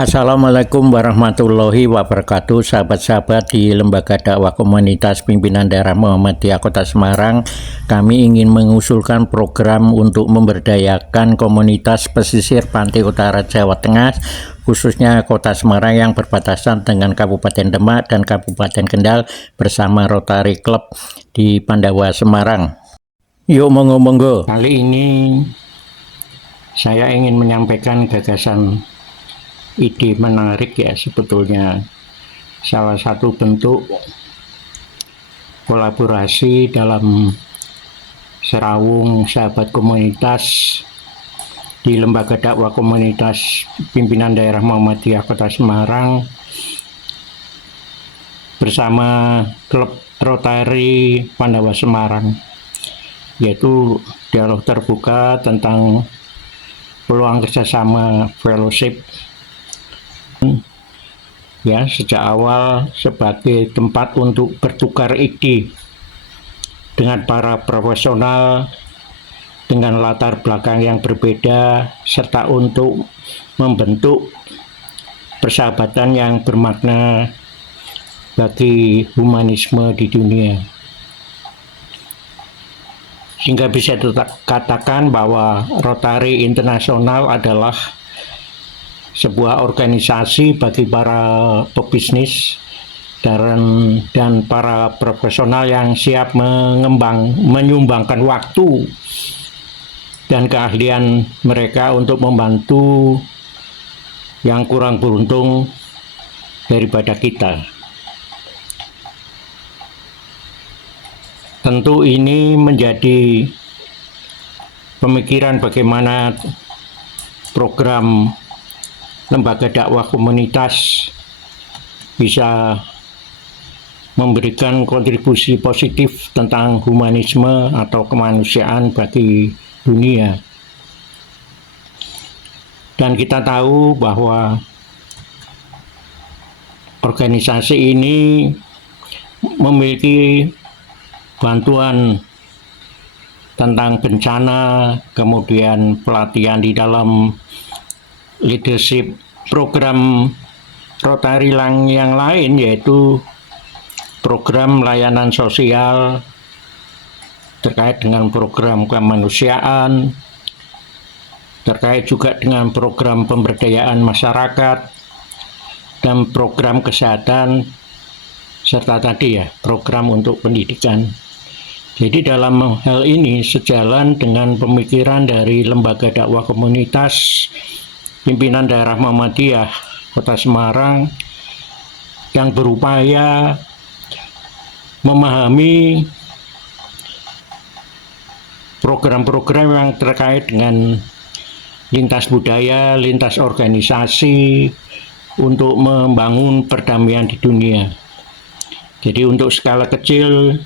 Assalamualaikum warahmatullahi wabarakatuh, sahabat-sahabat di Lembaga Dakwah Komunitas Pimpinan Daerah Muhammadiyah Kota Semarang. Kami ingin mengusulkan program untuk memberdayakan komunitas pesisir pantai utara Jawa Tengah, khususnya Kota Semarang yang berbatasan dengan Kabupaten Demak dan Kabupaten Kendal bersama Rotary Club di Pandawa, Semarang. Yuk monggo-monggo. Kali ini saya ingin menyampaikan gagasan ide menarik ya, sebetulnya salah satu bentuk kolaborasi dalam serawung sahabat komunitas di Lembaga Dakwah Komunitas Pimpinan Daerah Muhammadiyah Kota Semarang bersama klub Rotary Pandawa Semarang, yaitu dialog terbuka tentang peluang kerjasama fellowship ya, sejak awal sebagai tempat untuk bertukar ide dengan para profesional dengan latar belakang yang berbeda, serta untuk membentuk persahabatan yang bermakna bagi humanisme di dunia, sehingga bisa dikatakan bahwa Rotary Internasional adalah sebuah organisasi bagi para pebisnis dan para profesional yang siap menyumbangkan waktu dan keahlian mereka untuk membantu yang kurang beruntung daripada kita. Tentu ini menjadi pemikiran bagaimana program Lembaga Dakwah Komunitas bisa memberikan kontribusi positif tentang humanisme atau kemanusiaan bagi dunia. Dan kita tahu bahwa organisasi ini memiliki bantuan tentang bencana, kemudian pelatihan di dalam leadership program Rotary yang lain, yaitu program layanan sosial terkait dengan program kemanusiaan, terkait juga dengan program pemberdayaan masyarakat dan program kesehatan, serta tadi ya program untuk pendidikan. Jadi dalam hal ini sejalan dengan pemikiran dari Lembaga Dakwah Komunitas Pimpinan Daerah Muhammadiyah Kota Semarang yang berupaya memahami program-program yang terkait dengan lintas budaya, lintas organisasi untuk membangun perdamaian di dunia. Jadi untuk skala kecil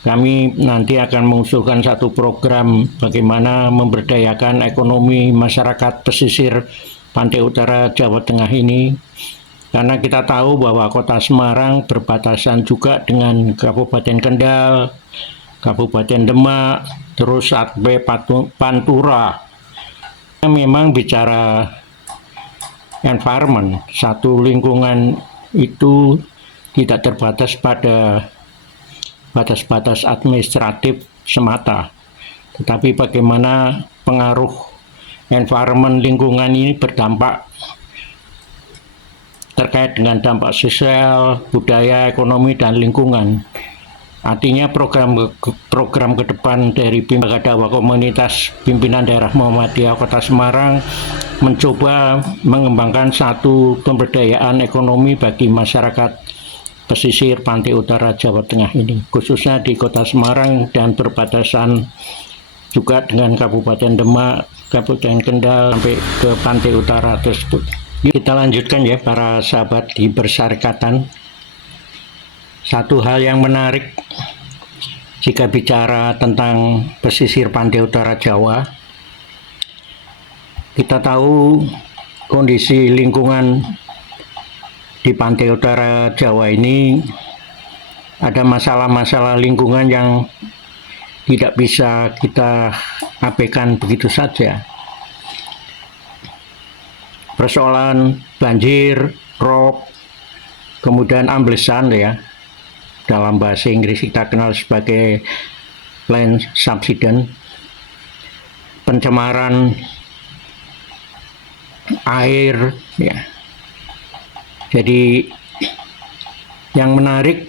kami nanti akan mengusulkan satu program bagaimana memberdayakan ekonomi masyarakat pesisir pantai utara Jawa Tengah ini, karena kita tahu bahwa Kota Semarang berbatasan juga dengan Kabupaten Kendal, Kabupaten Demak, terus sampai Pantura. Memang bicara environment, satu lingkungan itu tidak terbatas pada batas-batas administratif semata, tetapi bagaimana pengaruh environment lingkungan ini berdampak terkait dengan dampak sosial, budaya, ekonomi, dan lingkungan. Artinya program ke depan dari Lembaga Dakwah Komunitas Pimpinan Daerah Muhammadiyah Kota Semarang mencoba mengembangkan satu pemberdayaan ekonomi bagi masyarakat pesisir pantai utara Jawa Tengah ini, khususnya di Kota Semarang dan berbatasan juga dengan Kabupaten Demak, Kabupaten Kendal sampai ke pantai utara tersebut. Yuk kita lanjutkan ya para sahabat di persyarikatan. Satu hal yang menarik jika bicara tentang pesisir pantai utara Jawa, kita tahu kondisi lingkungan di pantai utara Jawa ini ada masalah-masalah lingkungan yang tidak bisa kita abaikan begitu saja. persoalan banjir, rob, kemudian amblesan ya, dalam bahasa Inggris kita kenal sebagai land subsidence, pencemaran air ya. Jadi yang menarik,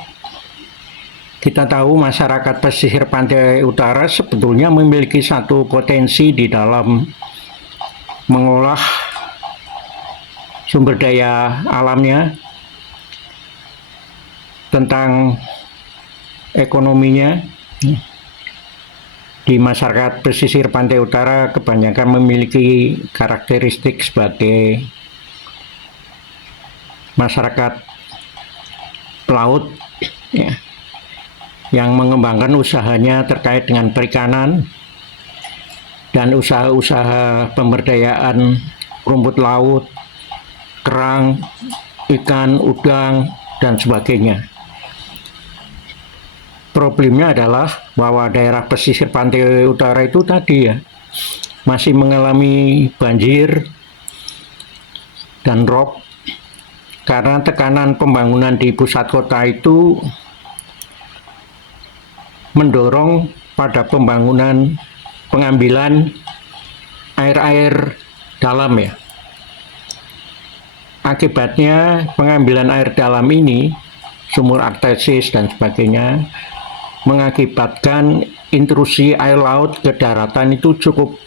kita tahu masyarakat pesisir pantai utara sebetulnya memiliki satu potensi di dalam mengolah sumber daya alamnya, tentang ekonominya. Di masyarakat pesisir pantai utara kebanyakan memiliki karakteristik sebagai masyarakat pelaut ya, yang mengembangkan usahanya terkait dengan perikanan dan usaha-usaha pemberdayaan rumput laut, kerang, ikan, udang, dan sebagainya. Problemnya adalah bahwa daerah pesisir pantai utara itu tadi ya, masih mengalami banjir dan rob karena tekanan pembangunan di pusat kota itu mendorong pada pembangunan pengambilan air-air dalam ya. Akibatnya pengambilan air dalam ini, sumur artesis dan sebagainya, mengakibatkan intrusi air laut ke daratan itu cukup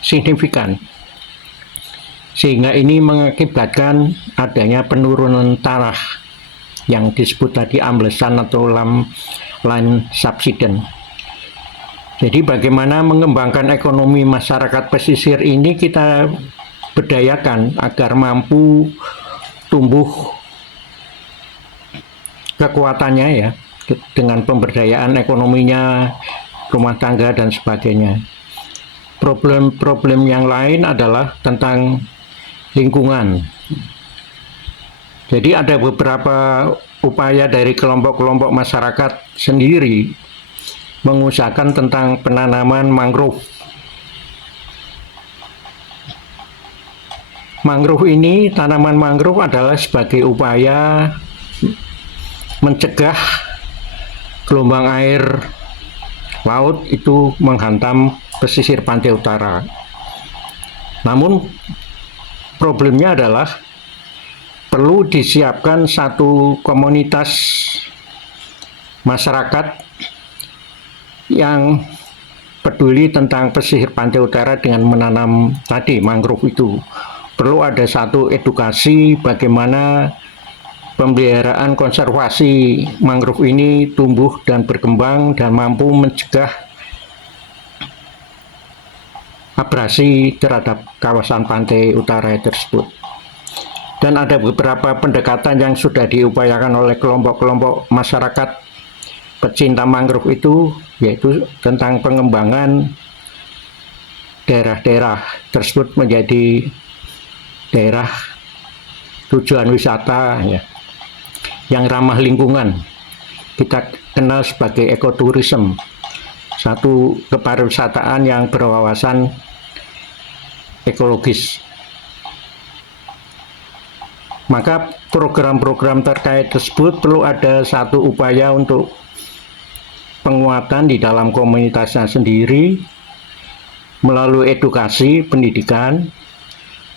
signifikan, sehingga ini mengakibatkan adanya penurunan tanah yang disebut tadi amblesan atau land subsidence. Jadi bagaimana mengembangkan ekonomi masyarakat pesisir ini kita berdayakan agar mampu tumbuh kekuatannya ya, dengan pemberdayaan ekonominya, rumah tangga dan sebagainya. Problem-problem yang lain adalah tentang lingkungan. Jadi ada beberapa upaya dari kelompok-kelompok masyarakat sendiri mengusahakan tentang penanaman mangrove. Mangrove ini, tanaman mangrove adalah sebagai upaya mencegah gelombang air laut itu menghantam pesisir pantai utara. Namun problemnya adalah perlu disiapkan satu komunitas masyarakat yang peduli tentang pesisir pantai utara dengan menanam tadi mangrove itu. Perlu ada satu edukasi bagaimana pemeliharaan konservasi mangrove ini tumbuh dan berkembang dan mampu mencegah abrasi terhadap kawasan pantai utara tersebut. Dan ada beberapa pendekatan yang sudah diupayakan oleh kelompok-kelompok masyarakat pecinta mangrove itu, yaitu tentang pengembangan daerah-daerah tersebut menjadi daerah tujuan wisata ya, yang ramah lingkungan. Kita kenal sebagai ekoturism, satu kepariwisataan yang berwawasan ekologis. Maka program-program terkait tersebut perlu ada satu upaya untuk penguatan di dalam komunitasnya sendiri melalui edukasi, pendidikan,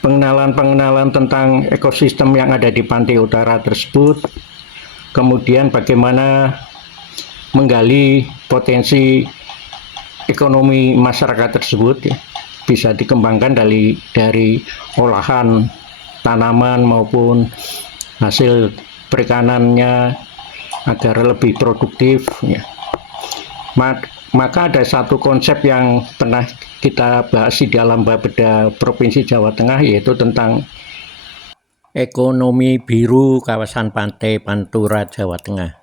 pengenalan tentang ekosistem yang ada di pantai utara tersebut, kemudian bagaimana menggali potensi ekonomi masyarakat tersebut ya, bisa dikembangkan dari olahan tanaman maupun hasil perikanannya agar lebih produktif ya. Maka ada satu konsep yang pernah kita bahas di dalam Bapeda Provinsi Jawa Tengah, yaitu tentang ekonomi biru kawasan pantai Pantura Jawa Tengah.